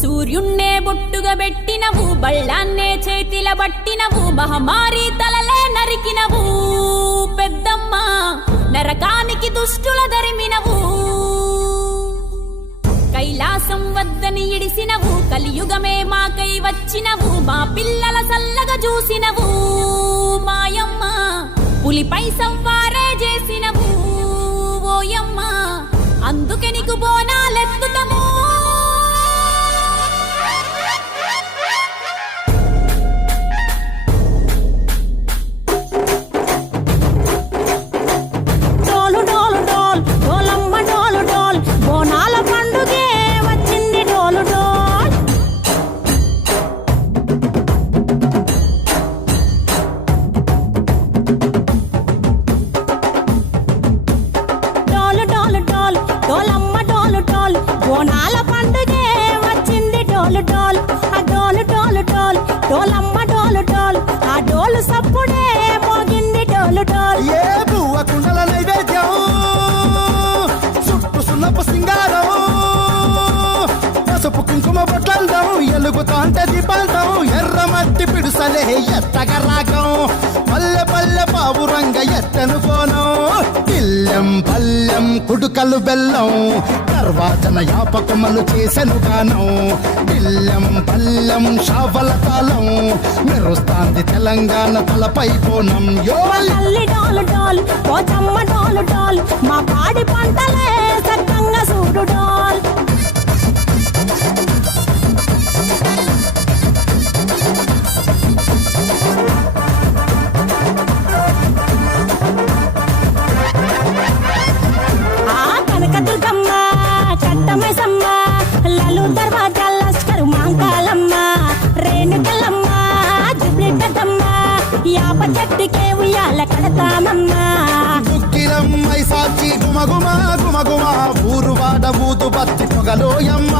సూర్యున్నే బొట్టుగా పెట్టినవు, బళ్ళాన్నే చేతిల పట్టినవు, మహమారి తలలే నరికినవు పెద్దమ్మ, నరకానికి దుష్టుల దరిమినవు. కైలాసం వద్దని ఇడిసినవు, కలియుగమే మాకై వచ్చినవు, మా పిల్లల సల్లగా చూసినవు మాయమ్మ, పులిపై సవ్వారే చేసినవు ఓయమ్మ, అందుకే నీకు బోనాలెత్తుతము. బోనాల పండుగే వచ్చింది డోలు డోలు, ఆ డోలు డోలు డోలు, డోలమ్మ డోలు డోలు, ఆ డోలు సప్పుడే మోగింది డోలు డోలు. ఏ బువ్వ కుండల నైవేద్యం, చుట్టు సున్నపు సింగారం, పసుపు కుంకుమ బొట్లందం, ఎలుగుతాంటే దీపాంతం, ఎర్రమట్టి పిడుసలే ఎత్తగ రాగం, పల్లె పల్లె పావురంగ ఎత్తను పోనం, పిల్లెం పల్లెం కుడుకలు బెల్లం, తర్వాతన యాపకమలు చేసెను గానం, పిల్లెం పల్లెం షావల తాళం, మెరుస్తాంది తెలంగాణ తలపై కోణం. తల్లి డోలు డోలు, పోచమ్మ డోలు డోలు, మా పాడి పంటలే సక్కంగా సూడు డోల్. కనకదుర్గమ్మ కట్టమైసమ్మ, లలు దర్వాజా లస్కరు మాంకాలమ్మ, రేణుకలమ్మ జుబ్లి పెద్దమ్మ, యాప చెట్టుకే ఉయ్యాల కడతామమ్మ. గుక్కిలమ్మై సాచి గుమగుమ గుమగుమ, ఊరు వాడ ఊదు బత్తి పొగలోయమ్మ,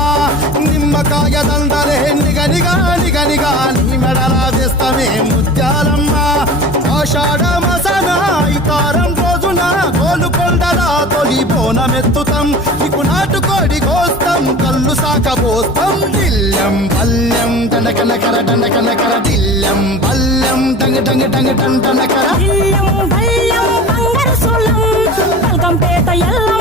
నిమ్మకాయ దండలే నిగనిగా నిగనిగా, నీ మెడలా వేస్తామే ముత్యాలమ్మ, ఆషాఢ మసన ఇతారం రోజున గోలుకొండల తొలి బోనమెత్తుతాం, నీకు నాటుకోడి కోస్తాం, కళ్ళు సాకబోస్తాం, దిల్లెం పల్లెం దండకనకర దండకనకర, దిల్లెం పల్లెం డంగ డంగ డంగ డండనకర, దిల్లెం పల్లెం బంగారు సోలం, పల్కంపేట ఎల్లం